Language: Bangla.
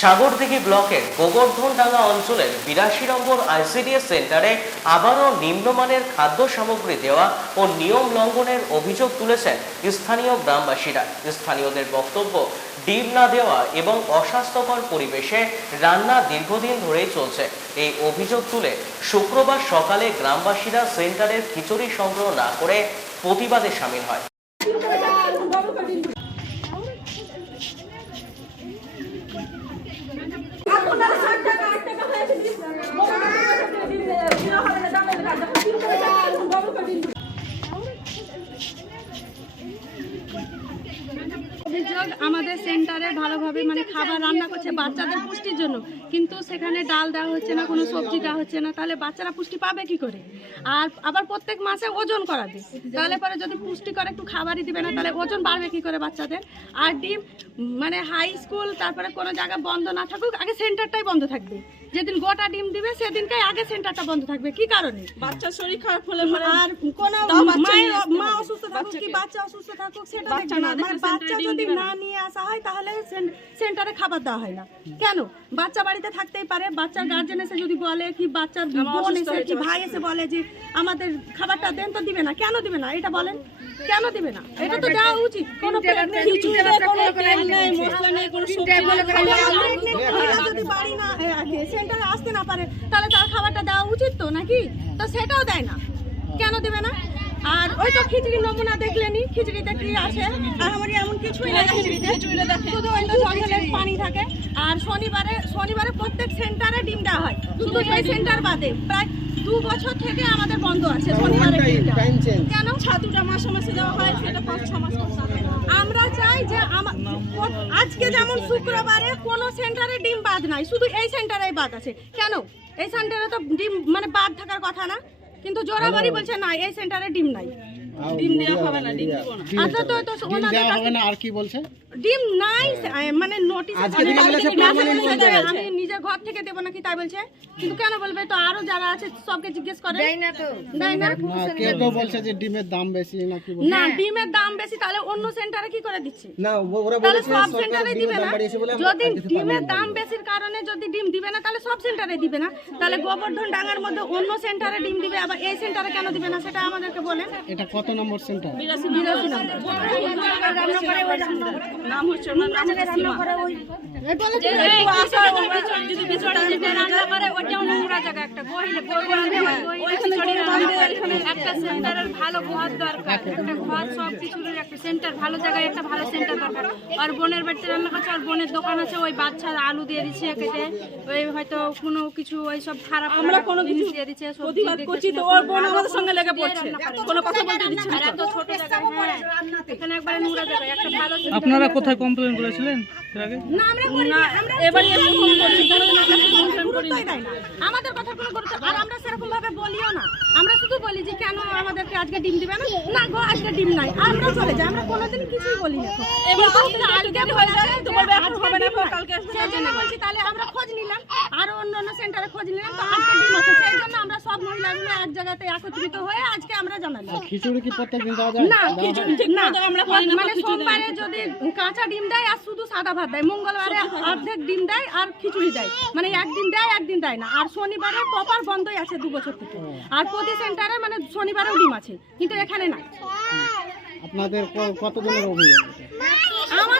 সাগরদিঘি ব্লকের গোবর্ধনডাঙ্গা অঞ্চলের বিরাশি নম্বর আইসিডিএস সেন্টারে আবারও নিম্নমানের খাদ্য সামগ্রী দেওয়া ও নিয়ম লঙ্ঘনের অভিযোগ তুলেছেন স্থানীয় গ্রামবাসীরা। স্থানীয়দের বক্তব্য, ডিম না দেওয়া এবং অস্বাস্থ্যকর পরিবেশে রান্না দীর্ঘদিন ধরেই চলছে। এই অভিযোগ তুলে শুক্রবার সকালে গ্রামবাসীরা সেন্টারের খিচুড়ি সংগ্রহ না করে প্রতিবাদে সামিল হয়। Por una sola আমাদের সেন্টারে ভালোভাবে মানে খাবার রান্না করছে, বাচ্চাদের পুষ্টির জন্য। কিন্তু সেখানে ডাল দেওয়া হচ্ছে না, কোনো সবজি দেওয়া হচ্ছে না, তাহলে বাচ্চারা পুষ্টি পাবে কি করে? আর আবার প্রত্যেক মাসে ওজন করাবে। তাহলে পরে যদি পুষ্টিকর একটু খাবারই দিবে না, তাহলে ওজন বাড়বে কি করে বাচ্চাদের? আর ডিম মানে হাই স্কুল তারপরে কোনো জায়গা বন্ধ না থাকুক, আগে সেন্টারটাই বন্ধ থাকবে। যেদিন গোটা ডিম দিবে সেদিনকাই আগে সেন্টারটা বন্ধ থাকবে। কি কারণে? বাচ্চার শরীর খারাপ হলে আর কোন বাচ্চা মা অসুস্থ থাকুক কি বাচ্চা অসুস্থ থাকুক সেটা বাচ্চা দেখবে না। না মানে বাচ্চা যদি না। নিয়ে আসা হয় তাহলে সেন- সেন্টারে খাবার দেওয়া হয় না। কেন? বাচ্চা বাড়িতে থাকতেই পারে। বাচ্চার গার্জেন এসে যদি বলে কি বাচ্চার বোন এসে কি ভাই এসে বলে যে আমাদের খাবারটা দেন তো দিবে না। কেন দিবে না? এটা বলেন। কেন দিবে না? এটা তো দেওয়া উচিত। কোনো খিচুড়িতে কোনো তেল নেই মশলা নেই কোনো সবজি নেই। খালি আলু যদি বাড়ি না না পারে তাহলে তার খাবারটা দেওয়া উচিত তো নাকি? তো সেটাও দেয় না। কেন দেবে না? আর ওই তো খিচুড়ি নমুনা দেখলেনি খিচুড়িতে কি আছে? আর আমার এমন কিছুই না খিচুড়িতে। শুধু ওই তো জলের পানি থাকে। আর শনিবারে শনিবারে প্রত্যেক সেন্টারে ডিম দেওয়া হয়। শুধু এই সেন্টার বাদে। প্রায় দু বছর থেকে আমাদের বন্ধ আছে শনিবারে ডিমটা কেন? ছাতুটা মাসে মাসে দেওয়া হয় সেটা পাঁচ ছ মাস পর দেওয়া হয়। আমরা চাই যে আমা- আজকে যেমন শুক্রবারে কোনো সেন্টারে ডিম বাদ নাই শুধু এই সেন্টারেই বাদ আছে। কেন? এই সেন্টারে তো ডিম মানে বাদ থাকার কথা না। কিন্তু জোরাবারি বলছে না এই সেন্টারে ডিম নাই। ডিম দেওয়া হবে না ডিম দেবো না। আচ্ছা তো তো ওনাদের আর কি বলছে? ডিম নাই মানে নোটিশ। আমি নিজের ঘর থেকে দেবো নাকি তাই বলছে? কিন্তু কেন বলবে? তো আরও যারা আছে সবকে জিজ্ঞেস করে। না তো। বলছে যে ডিমের দাম বেশি না না ডিমের দাম বেশি তাহলে অন্য সেন্টারে কি করে দিচ্ছে? না ওরা বলেছে সব সেন্টারে দিবে না। যদি ডিমের দাম বেশির কারণে যদি ডিম দিবে না তাহলে সব সেন্টারে দিবে না। তাহলে গোবর্ধন ডাঙ্গার মধ্যে অন্য সেন্টারে ডিম দিবে আবার এই সেন্টারে কেন দিবে না সেটা আমাদেরকে বলেন। এটা কত নম্বর সেন্টার? বিরাশি নম্বর। নাম হচ্ছে ওনার নাম হচ্ছে সীমা। এই বলেছে যে একটু আসা যদি বিছড়া রান্না করে নোংরা জায়গা একটা ওইখানে এখানে একটা সেন্টারের ভালো ঘর দরকার। একটা ঘর সব কিছুর একটা সেন্টার ভালো জায়গায় একটা ভালো সেন্টার দরকার। আর বোনের বাড়িতে রান্না করছে আর বোনের দোকান আছে ওই বাচ্চা আলু দিয়ে দিচ্ছে কেটে ওই হয়তো কোনো কিছু ওই সব খারাপ আমরা কোনো কিছু দিয়ে দিচ্ছে প্রতিবাদ করছি তো ওর বোন আমাদের সঙ্গে লেগে পড়ছে। কোনো কথা বলতে দিচ্ছে না। এত ছোট হ্যাঁ। এখানে একবারে নোংরা জায়গায় একটা ভালো আপনারা কোথায় কমপ্লেন করেছিলেন এর আগে? না আমরা করি না আমরা এবারে কমপ্লেন আমাদের কথা কোনো গুরুত্ব আর আমরা সেরকম ভাবে বলিও না। শুধু বলি যে কেন আমাদেরকে আজকে ডিম দিবে না? না গো আজকে ডিম নাই। আমরা চলে যাই আমরা কোনোদিন কিছুই বলি না। এবার আজকে হয়ে যাবে তোমার ব্যাপার হবে না কালকে আসবে বলছি তাহলে আমরা খোঁজ নিলাম আরও অন্য অন্য সেন্টারে খোঁজ নিলাম তো আজকে ডিম আছে সেই জন্য আমরা সব মহিলাগুলো এক জায়গাতে একত্রিত হয়ে আজকে আমরা জানালাম। খিচুড়ি কি প্রত্যেকদিন দেওয়া যায়? না দেওয়া না আমরা মানে সোমবারে যদি কাঁচা ডিম দেয় আর শুধু সাদা ভাত দেয় মঙ্গলবারে অর্ধেক ডিম দেয় আর খিচুড়ি দেয়। মানে একদিন দেয় একদিন দেয় না। আর শনিবারে প্রপার বন্ধই আছে দু বছর থেকে। আর প্রতি সেন্টারে মানে শনিবারেও ডিম আছে কিন্তু এখানে না আপনাদের কতজনের অভিযোগ?